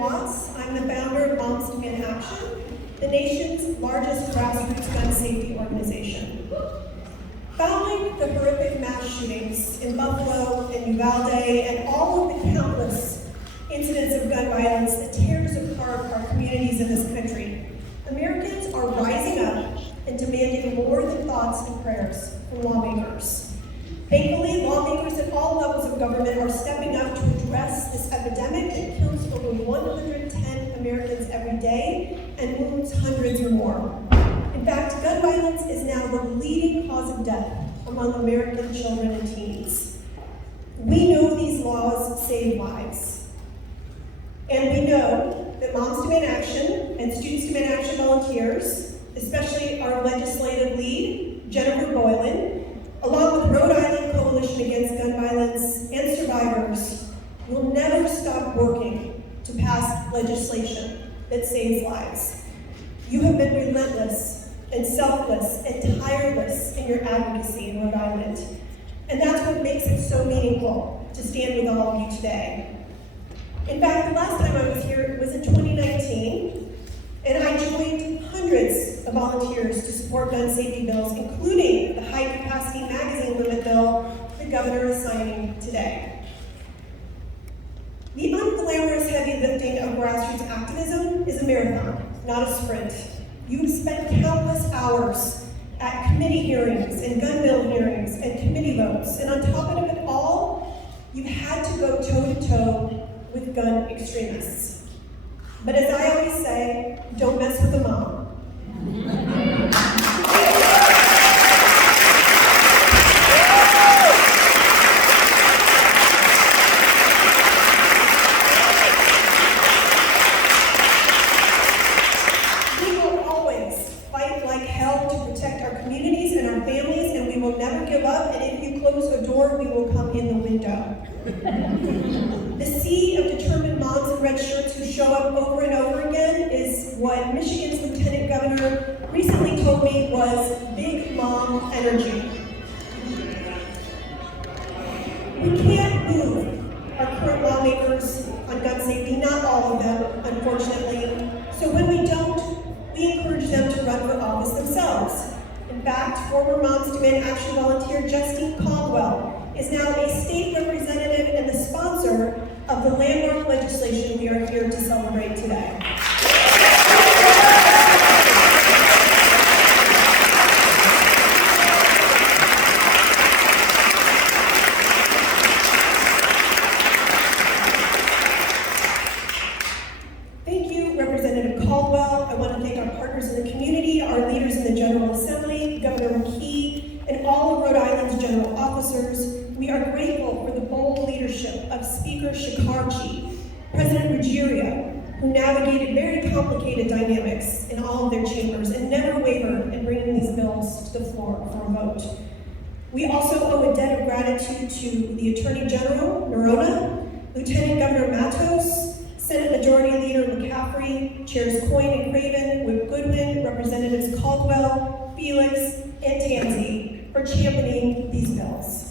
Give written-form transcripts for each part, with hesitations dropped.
Watts. I'm the founder of Moms Demand Action, the nation's largest grassroots gun safety organization. Following the horrific mass shootings in Buffalo and Uvalde and all of the countless incidents of gun violence that tears apart our communities in this country, Americans are rising up and demanding more than thoughts and prayers from lawmakers. Thankfully, lawmakers at all levels of government are stepping up to address this epidemic that kills over 110 Americans every day and wounds hundreds or more. In fact, gun violence is now the leading cause of death among American children and teens. We know these laws save lives. And we know that Moms Demand Action and Students Demand Action volunteers, especially our legislative lead, Jennifer Boylan, along with Rhode Island Coalition Against Gun Violence and survivors, will never stop working to pass legislation that saves lives. You have been relentless and selfless and tireless in your advocacy in Rhode Island. And that's what makes it so meaningful to stand with all of you today. In fact, the last time I was here was in 2019, and I joined hundreds of volunteers to support gun safety bills, including the high-capacity magazine limit bill the governor is signing today. The unglamorous heavy lifting of grassroots activism is a marathon, not a sprint. You've spent countless hours at committee hearings and gun bill hearings and committee votes, and on top of it all, you've had to go toe-to-toe with gun extremists. But as I always say, don't mess with a mom. We will always fight like hell to protect our communities and our families, and we will never give up, and if you close a door, we will come in the window. The sea of determined moms in red shirts who show up over and over again is what Michigan's Lieutenant Governor recently told me was big mom energy. We can't move our current lawmakers on gun safety, not all of them, unfortunately. So when we don't, we encourage them to run for office themselves. In fact, former Moms Demand Action volunteer Justine Caldwell is now a state representative and the sponsor of the landmark legislation we are here to celebrate today. Thank you, Representative Caldwell. I want to thank our partners in the community, our leaders in the General Assembly, Governor McKee, and all of Rhode Island's general officers. We are grateful for the bold leadership of Speaker Shekarchi, President Ruggiero, who navigated very complicated dynamics in all of their chambers and never wavered in bringing these bills to the floor for a vote. We also owe a debt of gratitude to the Attorney General, Norona, Lieutenant Governor Matos, Senate Majority Leader McCaffrey, Chairs Coyne and Craven, Whip Goodwin, Representatives Caldwell, Felix, and Tansey for championing these bills.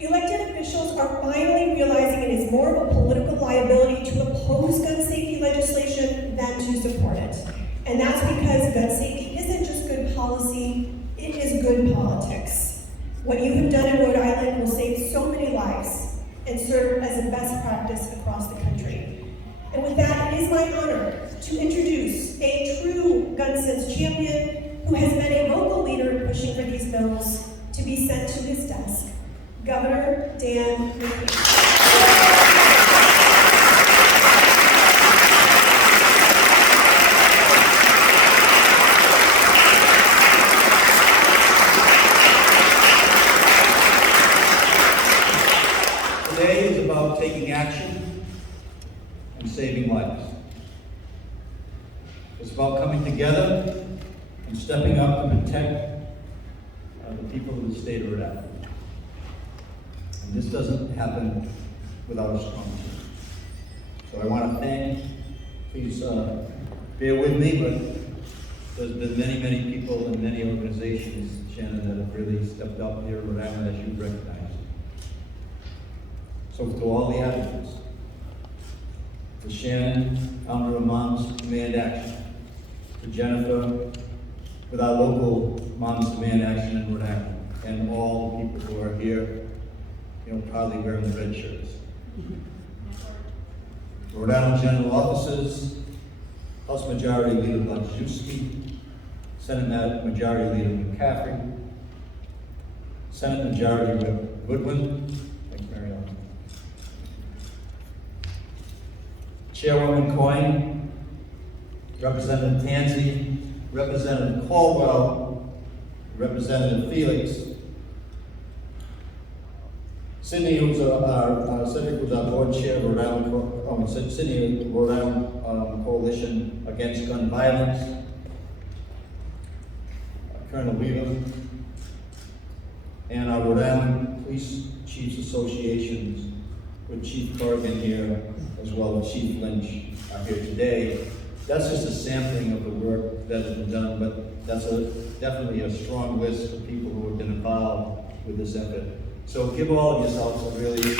Elected officials are finally realizing it is more of a political liability to oppose gun safety legislation than to support it. And that's because gun safety isn't just good policy, it is good politics. What you have done in Rhode Island will save so many lives and serve as a best practice across the country. And with that, it is my honor to introduce a true gun sense champion who has been a vocal leader pushing for these bills to be sent to his desk, Governor Dan McKee. Today is about taking action and saving lives. It's about coming together and stepping up to protect the people of the state of Rhode Island. And this doesn't happen without a strong team. So I want to thank, please bear with me, but There's been many, many people and many organizations, Shannon, that have really stepped up here in Rhode Island, as you recognize. So to all the advocates, to Shannon, founder of Moms Demand Action, to Jennifer, with our local Moms Demand Action in Rhode Island, and all the people who are here, proudly wearing the red shirts. Rhode Island General Officers, House Majority Leader Blazewski, Senate Majority Leader McCaffrey, Senate Majority Whip Goodwin, thanks, Mary Ellen. Chairwoman Coyne, Representative Tansey, Representative Caldwell, Representative Felix, Sydney, who's our board chair of Rhode Island, Sydney, Rhode Island Coalition Against Gun Violence, Colonel Weaver, and our Rhode Island Police Chiefs Associations with Chief Corrigan here, as well as Chief Lynch are here today. That's just a sampling of the work that has been done, but that's definitely a strong list of people who have been involved with this effort. So give all of yourselves a really...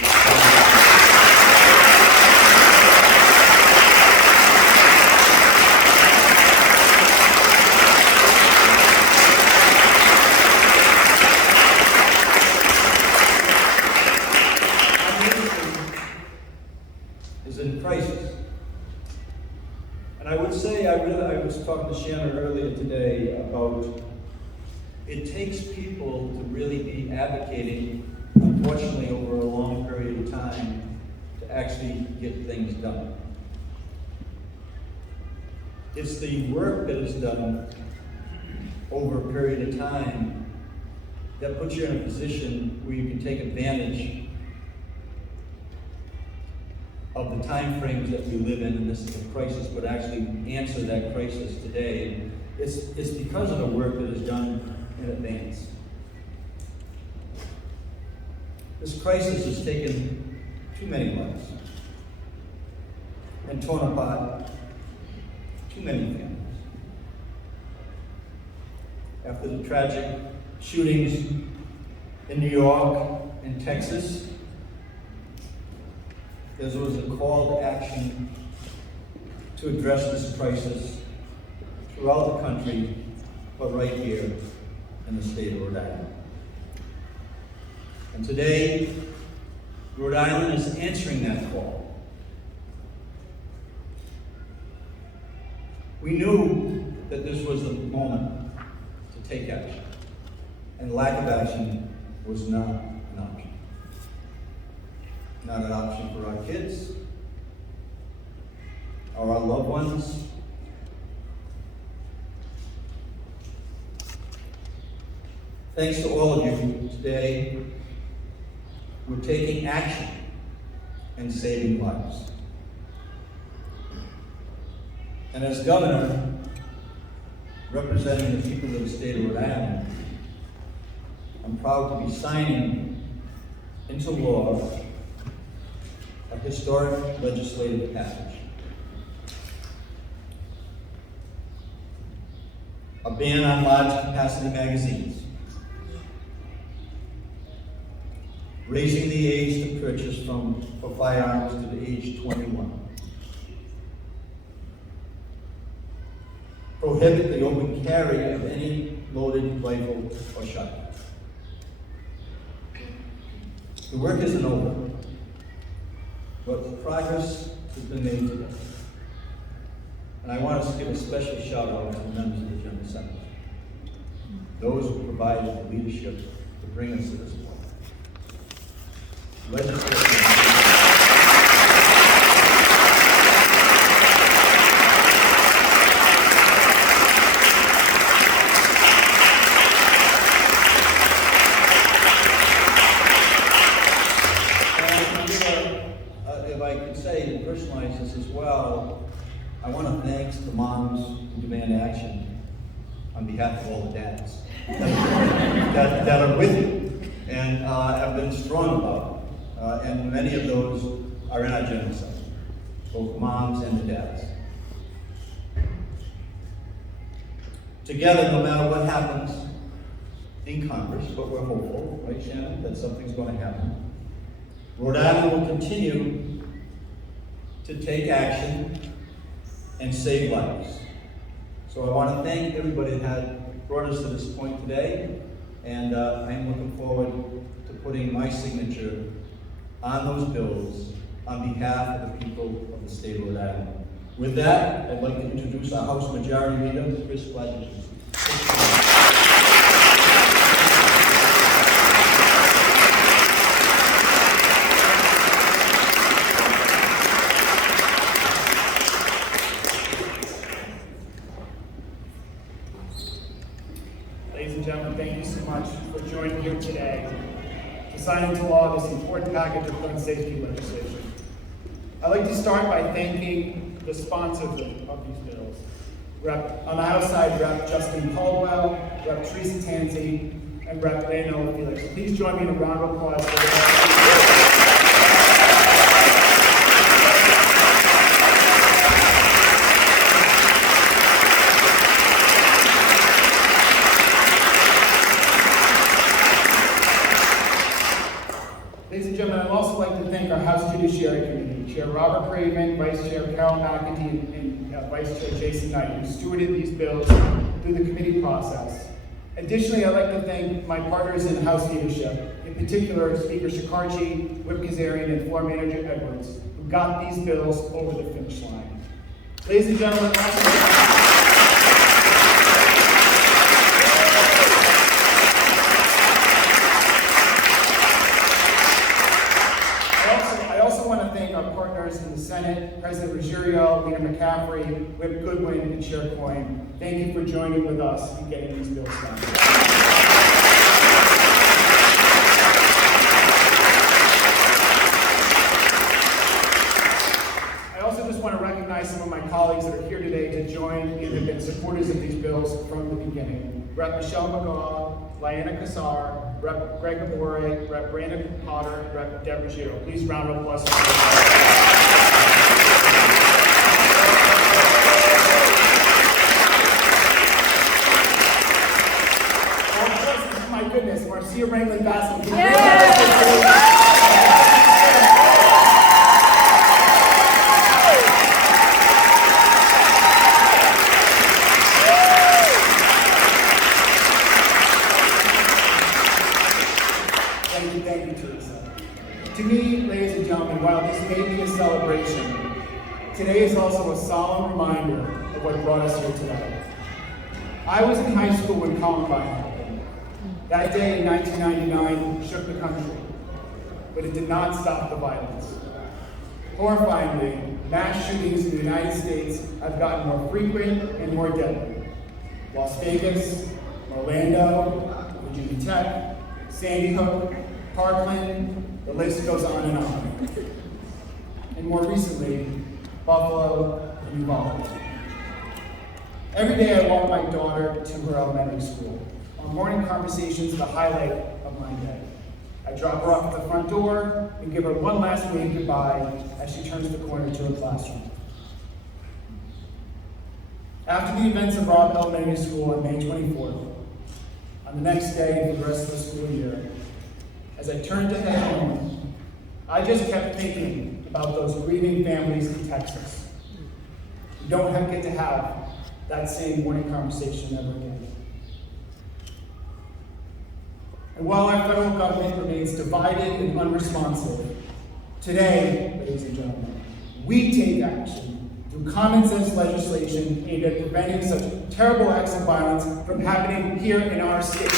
is in crisis. And I would say, I was talking to Shannon earlier today about it takes people to really be advocating, unfortunately, over a long period of time to actually get things done. It's the work that is done over a period of time that puts you in a position where you can take advantage of the time frames that we live in, and this is a crisis, but actually answer that crisis today. It's because of the work that is done in advance. This crisis has taken too many lives and torn apart too many families. After the tragic shootings in New York and Texas, there was a call to action to address this crisis throughout the country, but right here in the state of Rhode Island. And today, Rhode Island is answering that call. We knew that this was the moment to take action, and lack of action was not an option. Not an option for our kids, or our loved ones. Thanks to all of you today, we're taking action and saving lives. And as governor, representing the people of the state of Rhode Island, I'm proud to be signing into law a historic legislative package. A ban on large capacity magazines. Raising the age to purchase for firearms to the age 21. Prohibit the open carry of any loaded rifle or shotgun. The work isn't over, but progress has been made today. And I want us to give a special shout out to the members of the General Assembly, those who provided the leadership to bring us to this point. Legislation. If I could say to personalize this as well, I want to thank the moms who demand action on behalf of all the dads that are with you and have been strong about it. And many of those are in our General Assembly, both moms and the dads. Together, no matter what happens in Congress, but we're hopeful, right, Shannon, that something's going to happen. Rhode Island will continue to take action and save lives. So I want to thank everybody that had brought us to this point today, and I'm looking forward to putting my signature on those bills on behalf of the people of the state of Rhode Island. With that, I'd like to introduce our House Majority Leader, Chris Fladgen. Ladies and gentlemen, thank you so much for joining here today to sign into law this important package of gun safety legislation. I'd like to start by thanking the sponsors of these bills. On the House side, Rep. Justin Caldwell, Rep. Teresa Tansey, and Rep. Leonel Felix. Please join me in a round of applause for them. Ladies and gentlemen, I'd also like to thank our House Judiciary Committee, Chair Robert Craven, Vice Chair Carol McAtee, and Vice Chair Jason Knight, who stewarded these bills through the committee process. Additionally, I'd like to thank my partners in House leadership, in particular Speaker Shikarchi, Whip Kazarian, and Floor Manager Edwards, who got these bills over the finish line. Ladies and gentlemen, I also want to thank our partners in the Senate, President Ruggiero, Leader McCaffrey, Whip Goodwin, and Chair Coyne. Thank you for joining with us in getting these bills done. I also just want to recognize some of my colleagues that are here today to join and have been supporters of these bills from the beginning. Rep. Michelle McGaugh, Liana Kassar, Rep. Greg Abore, Rep. Brandon Potter, and Rep. Deborah Gio. Please round of applause. My goodness, Marcia Wrangling Bassel. Thank you, Teresa. To me, ladies and gentlemen, while this may be a celebration, today is also a solemn reminder of what brought us here today. I was in high school when Columbine happened. That day in 1999 shook the country, but it did not stop the violence. Horrifyingly, mass shootings in the United States have gotten more frequent and more deadly. Las Vegas, Orlando, Virginia Tech, Sandy Hook, Parkland, the list goes on and on. And more recently, Buffalo and Uvalde. Every day I walk my daughter to her elementary school. Our morning conversation is the highlight of my day. I drop her off at the front door and give her one last wave goodbye as she turns the corner to her classroom. After the events of Robb Elementary School on May 24th, on the next day and for the rest of the school year, as I turned to head home, I just kept thinking about those grieving families in Texas who don't get to have that same morning conversation ever again. And while our federal government remains divided and unresponsive, today, ladies and gentlemen, we take action through common sense legislation aimed at preventing such terrible acts of violence from happening here in our state.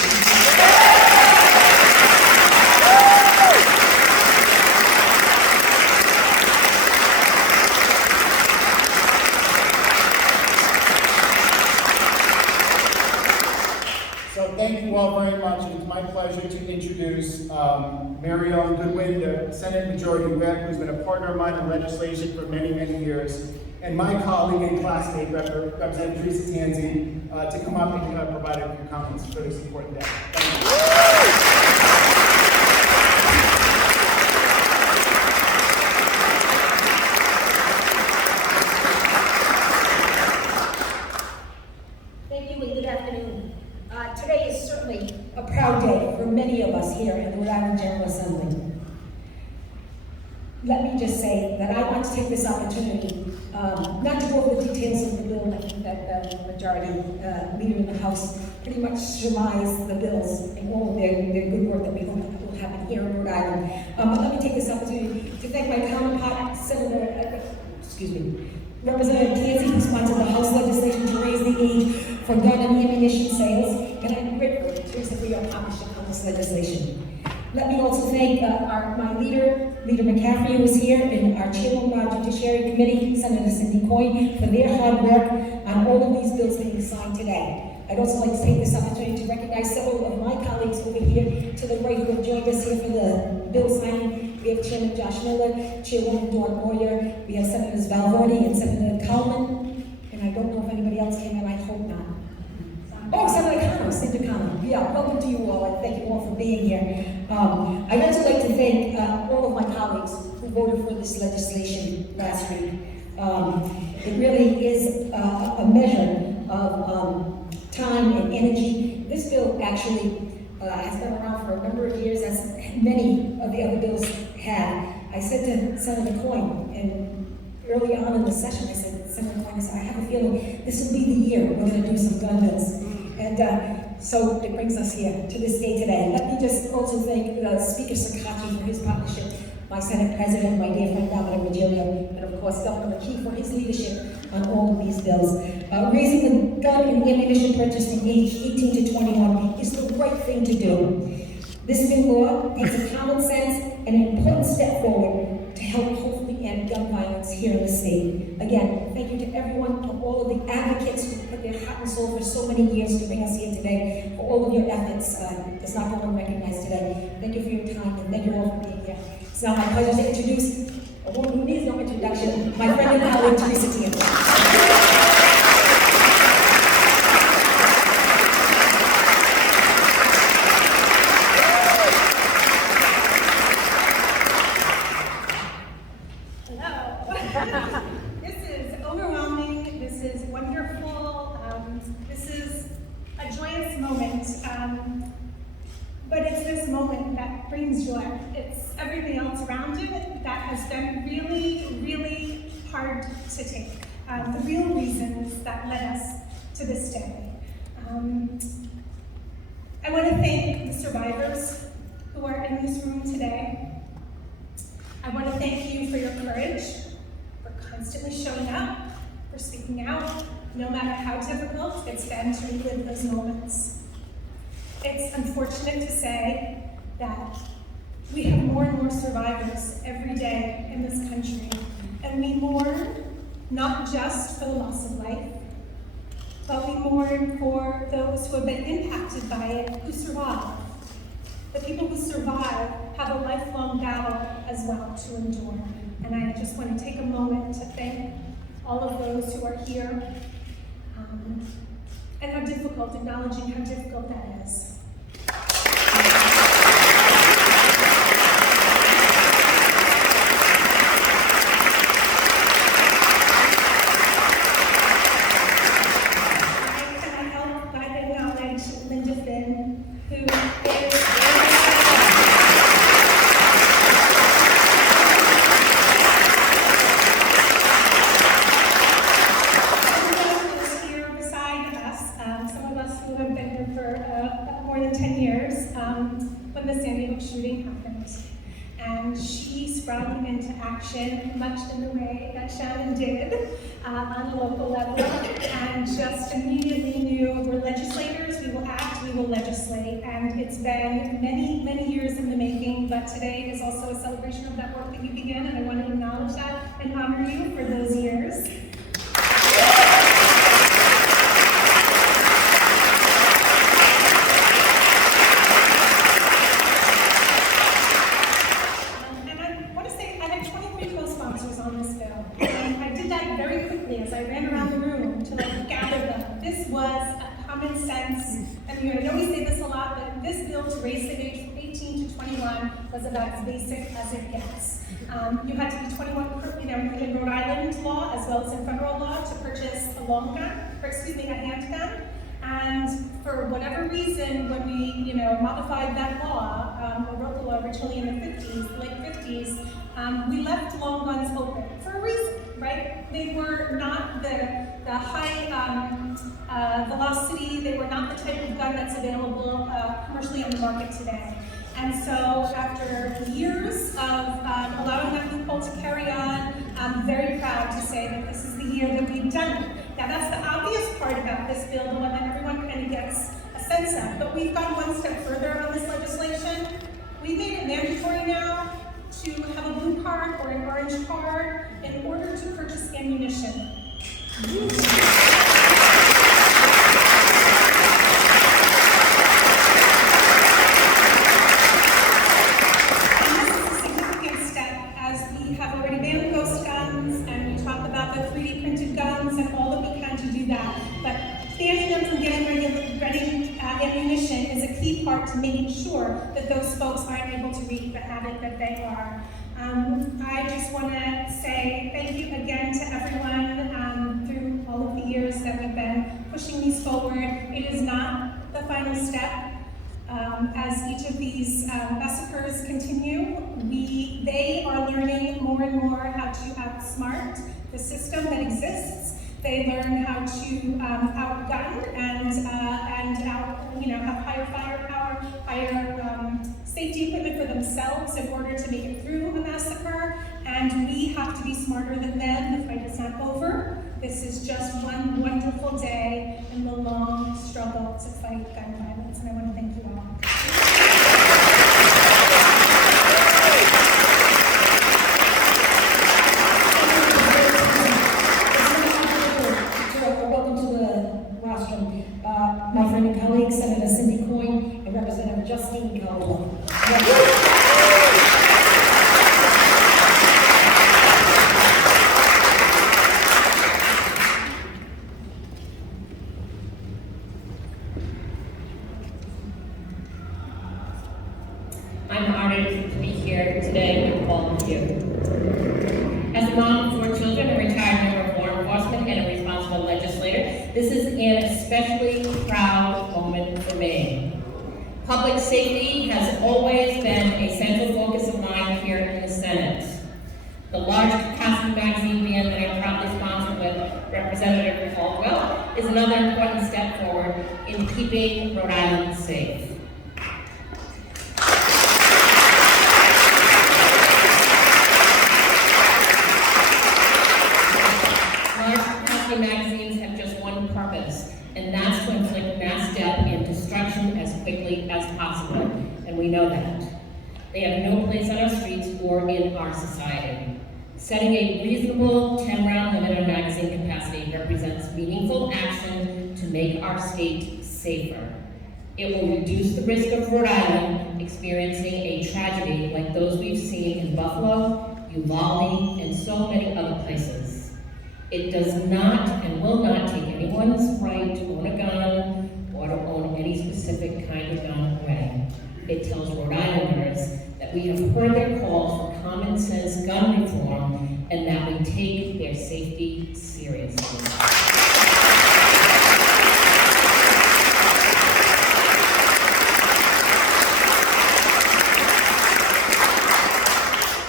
So thank you all very much, and it's my pleasure to introduce Mary Ellen Goodwin, the Senate Majority Whip, who's been a partner of mine in legislation for many, many years, and my colleague and classmate, Representative Teresa Tansey, to come up and provide a few comments for this important day. Thank you. Thank you and good afternoon. many of us here in the Rhode Island General Assembly. Let me just say that I want to take this opportunity, not to go over the details of the bill. I think that the majority leader in the House pretty much surmised the bills and all of their good work that we hope will happen here in Rhode Island. But let me take this opportunity to thank my counterpart, Representative Tansey, who sponsored the House legislation to raise the age for gun and ammunition sales, and I'm grateful to Teresa for your partnership on this legislation. Let me also thank my leader McCaffrey, who is here, and our chairwoman of our Judiciary Committee, Senator Cindy Coyne, for their hard work on all of these bills being signed today. I'd also like to take this opportunity to recognize several of my colleagues over here to the right who have joined us here for the bill signing. We have Chairman Josh Miller, Chairwoman Dawn Moyer, we have Senators Valverde and Senator Coleman, and I don't know if anybody else came in, I hope not. Oh, Senator Connor. Yeah, welcome to you all, and thank you all for being here. I'd also like to thank all of my colleagues who voted for this legislation last week. It really is a measure of time and energy. This bill actually has been around for a number of years, as many of the other bills have. I said to Senator Coyne, and early on in the session, I said, Senator Coyne, I have a feeling this will be the year we're going to do some gun bills. And so it brings us here to this day today. Let me just also thank Speaker Sakaki for his partnership, my Senate President, my dear friend Dominic Regilio, and of course Governor McKee for his leadership on all of these bills. Raising the gun and ammunition purchase from age 18 to 21 is the right thing to do. This new law takes a common sense and an important step forward to help hopefully end gun violence here in the state. Again, thank you to everyone, to all of the advocates who put their heart and soul for so many years to bring us here today, for all of your efforts. It's not going unrecognized today. Thank you for your time, and thank you all for being here. It's now my pleasure to introduce a woman who needs no introduction, my friend and colleague, Teresa Tansey. This is overwhelming. This is wonderful. This is a joyous moment. But it's this moment that brings joy. It's everything else around it that has been really, really hard to take. The real reasons that led us to this day. I want to thank the survivors who are in this room today. I want to thank you for your courage, for constantly showing up, for speaking out, no matter how difficult it's been to relive those moments. It's unfortunate to say that we have more and more survivors every day in this country, and we mourn not just for the loss of life, but we mourn for those who have been impacted by it, who survive. The people who survive have a lifelong battle as well to endure. And I just want to take a moment to thank all of those who are here and acknowledging how difficult that is. Much in the way that Shannon did on a local level, and just immediately knew we're legislators, we will act, we will legislate, and it's been many, many years in the making, but today is also a celebration of that work that you began, and I want to acknowledge that and honor you for those years. Was about as basic as it gets. You had to be 21 in Rhode Island law as well as in federal law to purchase a handgun. And for whatever reason, when we, modified that law, or wrote the law originally in the 50s, late 50s, we left long guns open for a reason, right? They were not the high velocity, they were not the type of gun that's available commercially on the market today. And so after years of allowing that loophole to carry on, I'm very proud to say that this is the year that we've done it. Now that's the obvious part about this bill, the one that everyone kind of gets a sense of, but we've gone one step further on this legislation. We've made it mandatory now to have a blue card or an orange card in order to purchase ammunition. Ammunition is a key part to making sure that those folks aren't able to wreak the havoc that they are. I just want to say thank you again to everyone through all of the years that we've been pushing these forward. It is not the final step. As each of these massacres continue, they are learning more and more how to outsmart the system that exists. They learn how to outgun and have higher firepower, higher safety equipment for themselves in order to make it through a massacre. And we have to be smarter than them. The fight is not over. This is just one wonderful day in the long struggle to fight gun violence. And I want to thank you all. My friend and colleague, Senator Cindy Coyne, and Representative Justine Caldwell. I'm honored to be here today with all of you. As a mom of 4 children, a retired member of law enforcement, and a responsible legislator, this is an especially proud moment for me. Public safety has always been a central focus of mine here in the Senate. The large capacity magazine ban that I proudly sponsored with Representative Caldwell is another important step forward in keeping Rhode Island safe. Magazines have just one purpose, and that's to inflict mass death and destruction as quickly as possible, and we know that. They have no place on our streets or in our society. Setting a reasonable 10-round limit on magazine capacity represents meaningful action to make our state safer. It will reduce the risk of Rhode Island experiencing a tragedy like those we've seen in Buffalo, Uvalde, and so many other places. It does not and will not take anyone's right to own a gun or to own any specific kind of gun away. It tells Rhode Islanders that we have heard their calls for common sense gun reform and that we take their safety seriously.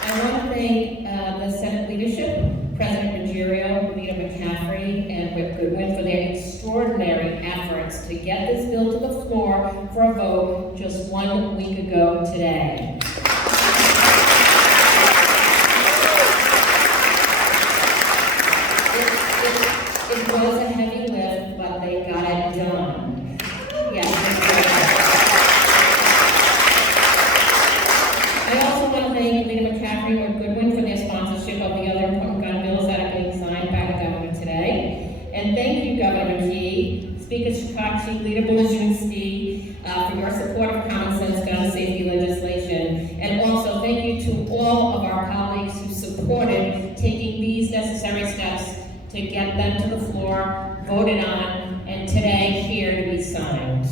I want to thank the Senate leadership, President Ruggiero, Leader McCaffrey, and Whip Goodwin for their extraordinary efforts to get this bill to the floor for a vote just 1 week ago today. It was a heavy lift, but they got it done. Yes. I also want to thank Leader McCaffrey and Whip Goodwin for their sponsorship of the other important gun bills that are being signed by the governor today. And thank you, Governor Key, Speaker Shikachi, Leader Bojazinski, for your support of common sense gun safety legislation. And also thank you to all of our colleagues who supported taking these necessary steps to get them to the floor, voted on, and today here to be signed.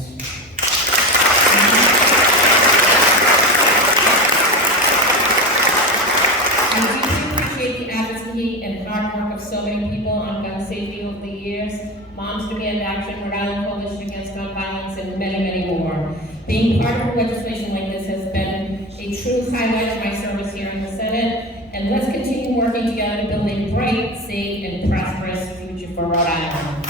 I deeply appreciate the advocacy and hard work of so many people on gun safety over the years. Moms Demand Action, Rhode Island Coalition Against many, many more. Being part of a legislation like this has been a true highlight of my service here in the Senate, and let's continue working together to build a bright, safe, and prosperous future for Rhode Island.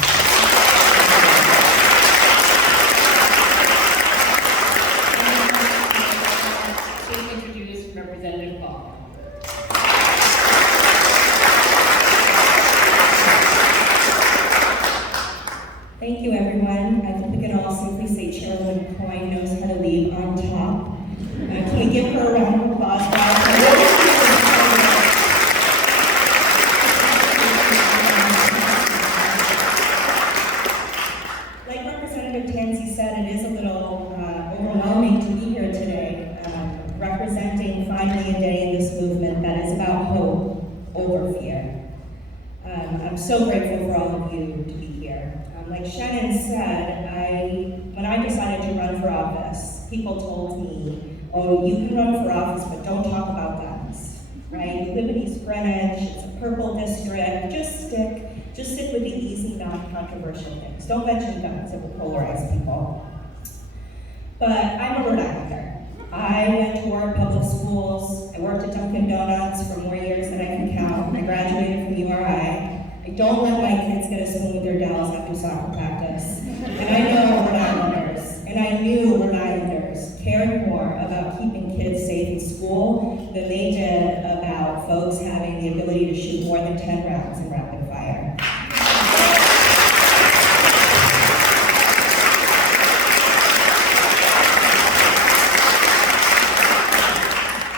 Please introduce Representative Paul. Thank you, everyone. I think we can all simply say Chairwoman Coyne knows how to lead on top. Can we give her a round of applause? Like Representative Tansey said, it is a little overwhelming to be here today, representing finally a day in this movement that is about hope over fear. I'm so grateful for all of you to be here. Like Shannon said, when I decided to run for office, people told me, oh, you can run for office, but don't talk about guns, right? You live in East Greenwich, it's a purple district, just stick with the easy, non-controversial things. Don't mention guns, it will polarize people. But I'm a Rhode Islander. I went to work public schools, I worked at Dunkin' Donuts for more years than I can count, I graduated from URI. I don't let my kids get a spoon with their dolls after soccer practice. And I know Rhode Islanders, and I knew Rhode Islanders cared more about keeping kids safe in school than they did about folks having the ability to shoot more than 10 rounds in rapid fire.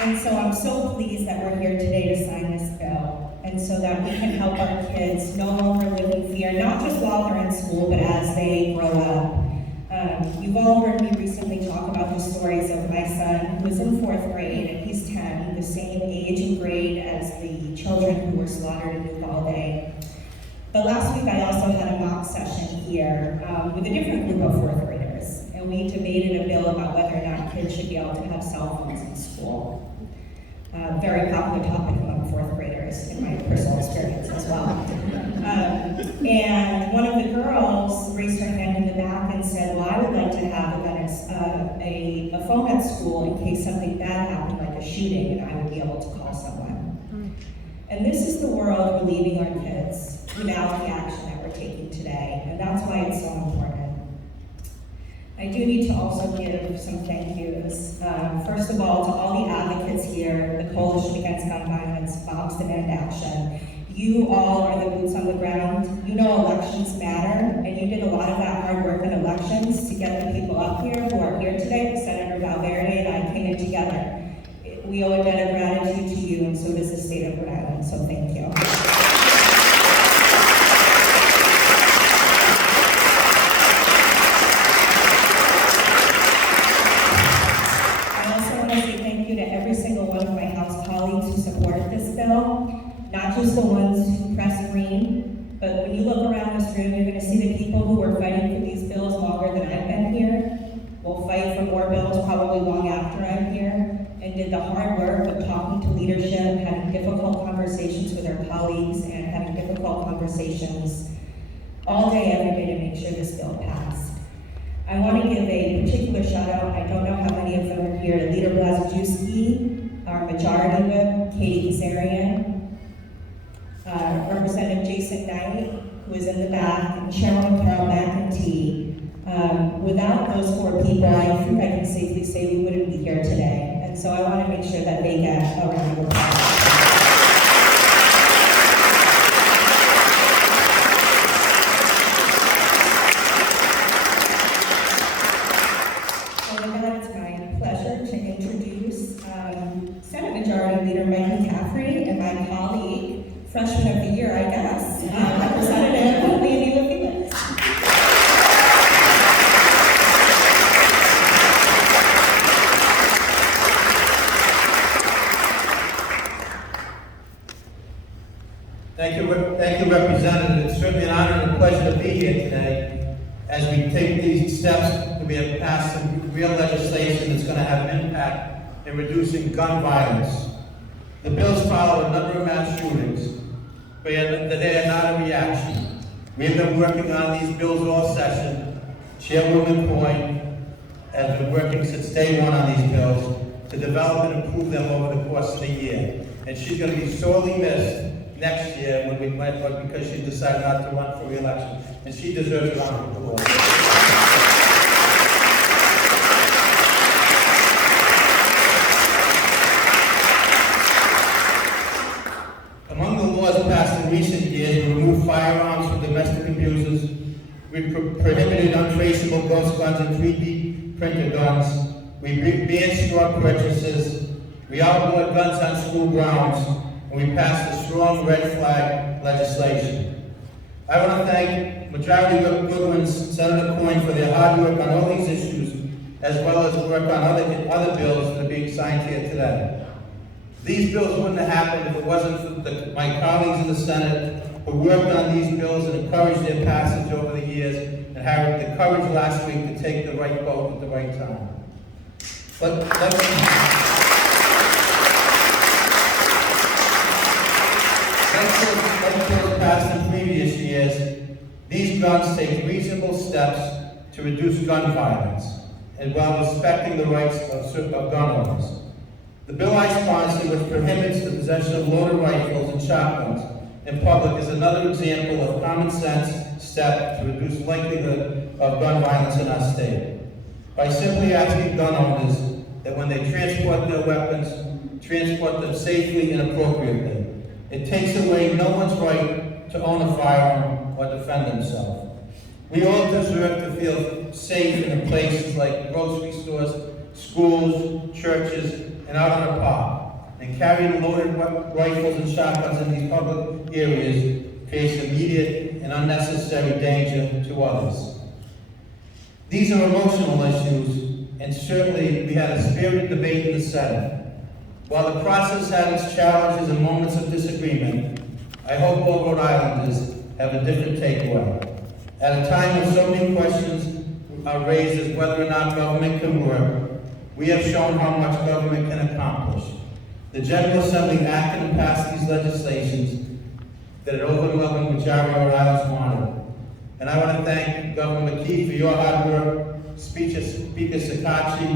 And so I'm so pleased that we're here today to sign this bill, and so that we can help our kids no longer live in fear, not just while they're in school, but as they grow up. You've all heard me recently talk about the stories of my son, who is in 4th grade, and he's 10, the same age and grade as the children who were slaughtered in Uvalde. But last week I also had a mock session here with a different group of 4th graders, and we debated a bill about whether or not kids should be able to have cell phones in school. Very popular topic among 4th graders in my personal experience as well. And one of the girls raised her hand in the back and said, well, I would like to have a phone at school in case something bad happened, like a shooting, and I would be able to call someone. And this is the world we're leaving our kids without the action that we're taking today, and that's why it's so important. I do need to also give some thank yous. First of all, to all the advocates here, the Coalition Against Gun Violence, Moms Demand Action. You all are the boots on the ground. You know elections matter, and you did a lot of that hard work in elections to get the people up here who are here today. Senator Valverde and I came in together. We owe a debt of gratitude to you, and so does the state of Rhode Island, so thank you. Every single one of my House colleagues who supported this bill, not just the ones who pressed green, but when you look around this room, you're going to see the people who were fighting for these bills longer than I've been here, will fight for more bills probably long after I'm here, and did the hard work of talking to leadership, having difficult conversations with our colleagues, and having difficult conversations all day, every day to make sure this bill passed. I want to give a particular shout out, I don't know how many of them are here, to Leader Blazajewski, our Majority Whip, Katie Kazarian, Representative Jason Knight, who is in the back, and Chairwoman Carol McEntee. Without those 4 people, I think I can safely say we wouldn't be here today. And so I want to make sure that they get a round of applause. Freshman of the year, I guess, Representative Leonie LaFelix. Thank you, Representative. It's certainly an honor and a pleasure to be here today as we take these steps to be able to pass some real legislation that's going to have an impact in reducing gun violence. The bills follow a number of mass shootings, but they are not a reaction. We have been working on these bills all session, Chairwoman Coyne has been working since day one on these bills to develop and improve them over the course of the year. And she's going to be sorely missed next year when we might vote because she decided not to run for re-election. And she deserves a round of applause. Among the laws passed in recent years, we removed firearms from domestic abusers, we prohibited untraceable ghost guns and 3D printer guns, we banned straw purchases, we outlawed guns on school grounds, and we passed the strong red flag legislation. I want to thank Majority Whip Goodwin's, Senator Coyne for their hard work on all these issues, as well as work on other bills that are being signed here today. These bills wouldn't have happened if it wasn't for my colleagues in the Senate who worked on these bills and encouraged their passage over the years and had the courage last week to take the right vote at the right time. But like bills passed in previous years, these guns take reasonable steps to reduce gun violence and while respecting the rights of gun owners. The bill I sponsor, which prohibits the possession of loaded rifles and shotguns in public, is another example of common sense step to reduce likelihood of gun violence in our state. By simply asking gun owners that when they transport their weapons, transport them safely and appropriately. It takes away no one's right to own a firearm or defend themselves. We all deserve to feel safe in places like grocery stores, schools, churches, and out in the park. And carrying loaded rifles and shotguns in these public areas creates immediate and unnecessary danger to others. These are emotional issues, and certainly we had a spirited debate in the Senate. While the process had its challenges and moments of disagreement, I hope all Rhode Islanders have a different takeaway. At a time when so many questions are raised as whether or not government can work, we have shown how much government can accomplish. The General Assembly acted and passed these legislations that an overwhelming majority of Rhode Islanders wanted. And I want to thank Governor McKee for your hard work, Speaker Sakachi,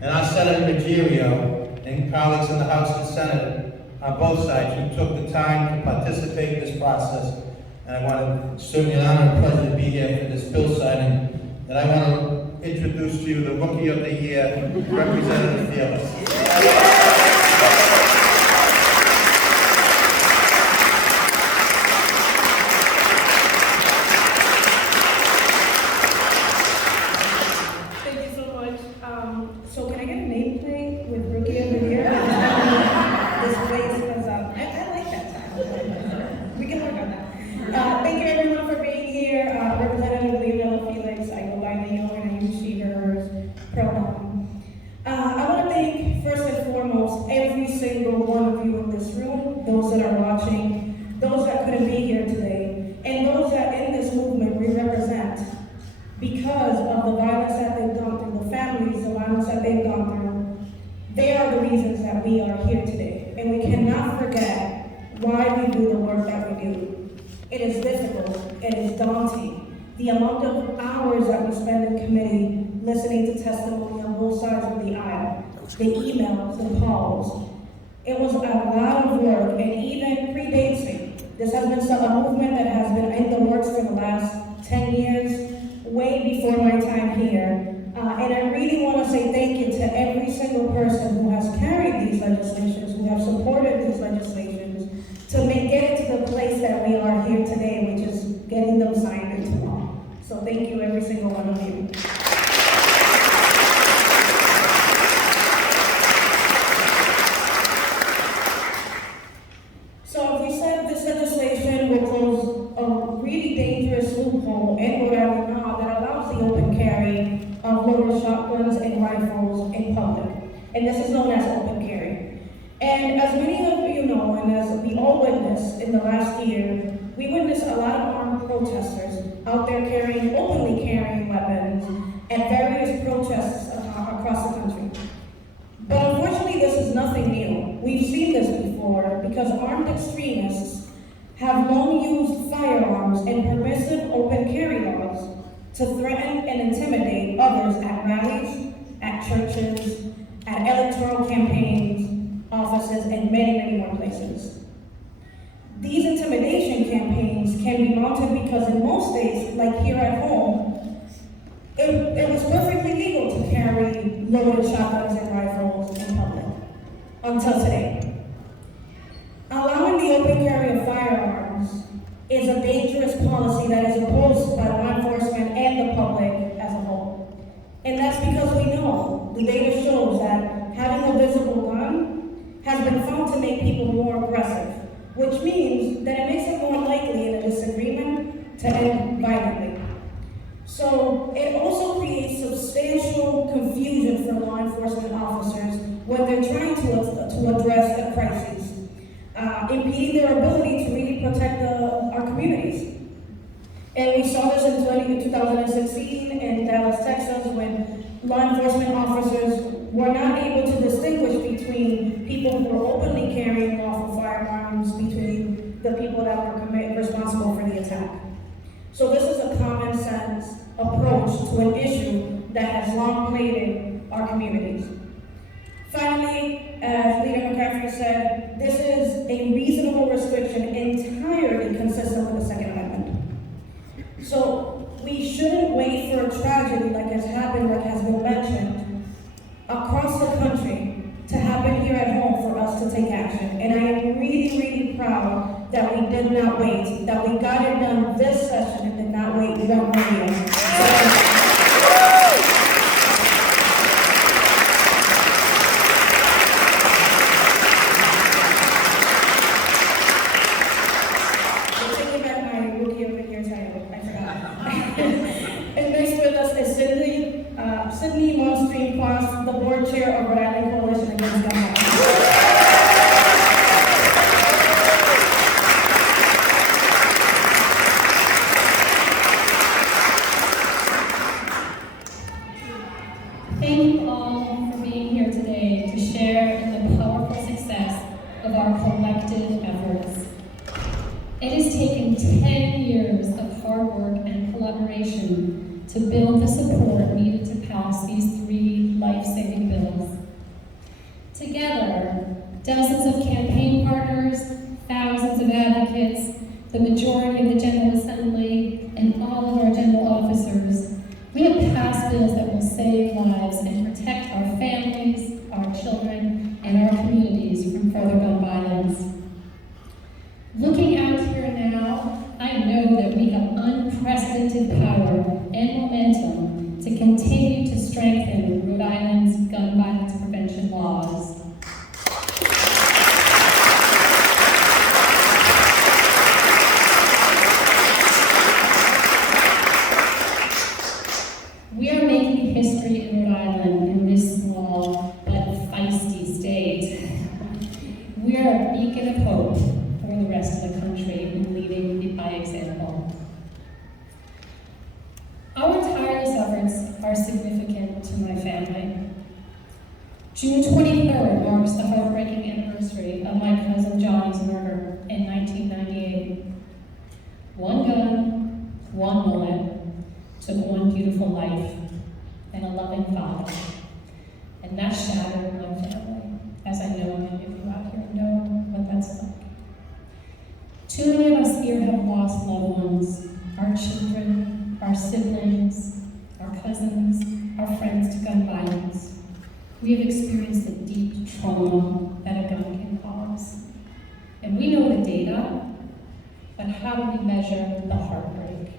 and our Senator Ruggiero, and colleagues in the House and Senate on both sides who took the time to participate in this process. And I want to certainly an honor and pleasure to be here for this bill signing. And I want to introduce to you the Rookie of the Year, Representative Fearless. So can I get a nameplate with Rookie of the Year? This place, because I like that time. We can work on that. Thank you everyone for being here. Representative Leonel Felix, I go by Leo and I use she, hers pronoun. I want to thank first and foremost every single one of you in this room, those that are watching, those that couldn't be here today, and those that in this movement we represent. Because of the violence that they've gone through, the families, the violence that they've gone through, they are the reasons that we are here today. And we cannot forget why we do the work that we do. It is difficult, it is daunting. The amount of hours that we spend in committee listening to testimony on both sides of the aisle, the emails, the calls. It was a lot of work, and even predates me. This has been a movement that has been in the works for the last 10 years. Way before my time here. And I really want to say thank you to every single person who has carried these legislations, who have supported these legislations, to get it to the place that we are here today, which is getting them signed into law. So thank you, every single one of you. So as we said, this legislation will close a really dangerous loophole in Rhode Island law that allows the open carry of loaded shotguns and rifles in public. And this is known as open carry. And as many of you know, and as we all witnessed in the last year, we witnessed a lot of armed protesters out there openly carrying weapons at various protests across the country. But unfortunately, this is nothing new. We've seen this before because armed extremists have long used firearms and permissive open carry laws to threaten and intimidate others at rallies, at churches, at electoral campaigns, offices, and many, many more places. These intimidation campaigns can be mounted because in most states, like here at home, it was perfectly legal to carry loaded shotguns and rifles in public, until today. Allowing the open carry of firearms is a dangerous policy that is opposed by law enforcement and the public as a whole. And that's because we know, the data shows that having a visible gun has been found to make people more aggressive, which means that it makes it more likely in a disagreement to end violently. So it also creates substantial confusion for law enforcement officers when they're trying to address a crisis, impeding their ability to really protect our communities. And we saw this in 2016 in Dallas, Texas, when law enforcement officers were not able to distinguish between people who were openly carrying lawful firearms between the people that were responsible for the attack. So this is a common sense approach to an issue that has long plagued our communities. Finally, as Leader McCaffrey said, this is a reasonable restriction entirely consistent with the Second Amendment. So we shouldn't wait for a tragedy like has happened, like has been mentioned, across the country to happen here at home for us to take action. And I am really, really proud that we did not wait, that we got it done this session and did not wait 1 more year. Sydney Monstream Class, the board chair of Rhode Island Coalition Against Gun Violence. Thank you all for being here today to share in the powerful success of our collective efforts. It has taken 10 years of hard work and collaboration to build the support needed to pass these 3 life-saving bills. Together, dozens of campaign partners, thousands of advocates, the majority of the General Assembly, and all of our general officers, we have passed bills that will save lives and protect our families, our children, and our communities from further gun violence. Looking out here now, I know that we have unprecedented power and momentum to continue to strengthen Rhode Island's gun violence prevention laws. We are making history in Rhode Island in this small but feisty state. We are a beacon of hope for the rest of the country and leading by example. Our tireless efforts are significant to my family. June 23rd marks the heartbreaking anniversary of my cousin Johnny's murder in 1998. One gun, one bullet, took one beautiful life and a loving father. And that shattered my family, as I know many of you out here know what that's like. Too many of us here have lost loved ones, our children, our siblings, our cousins, our friends to gun violence. We have experienced the deep trauma that a gun can cause. And we know the data, but how do we measure the heartbreak?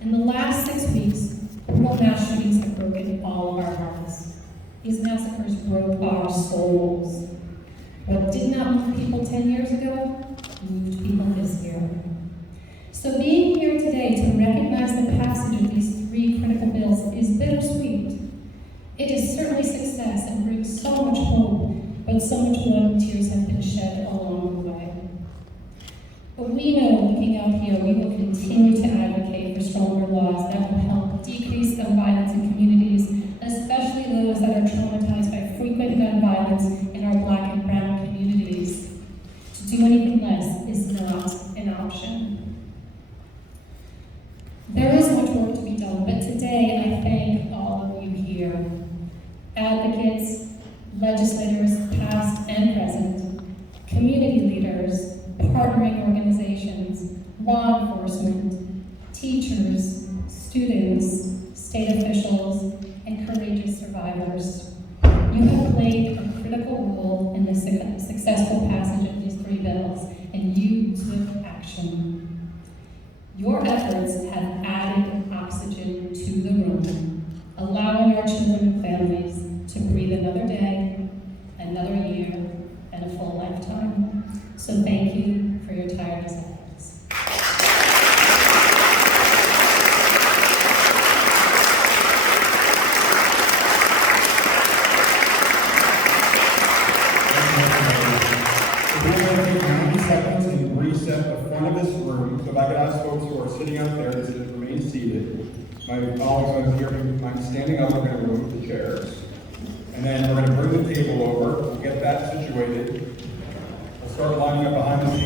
In the last 6 weeks, brutal mass shootings have broken all of our hearts. These massacres broke our souls. What did not move people 10 years ago, moved people this year. So being here today to recognize the passage of these 3 critical bills is bittersweet. It is certainly success and brings so much hope, but so much blood and tears have been shed along the way. But we know, looking out here, we will continue to advocate for stronger laws that will help decrease gun violence in communities, especially those that are traumatized by frequent gun violence in our Black and brown communities. To do anything less is not an option. There is much work to be done, thank all of you here, advocates, legislators past and present, community leaders, partnering organizations, law enforcement, teachers, students, state officials, and courageous survivors. You have played a critical role in the successful passage of these 3 bills, and you took action. Your efforts have added oxygen to the room, allowing our children and families to breathe another day, another year, and a full lifetime. So thank you for your tireless efforts. We're going to take 90 seconds and reset the front of this room. So if I could ask folks who are sitting out there to remain seated. My colleagues over here mind standing up. We're going to remove the chairs. And then we're going to bring the table over. We'll get that situated. We'll start lining up behind the scenes.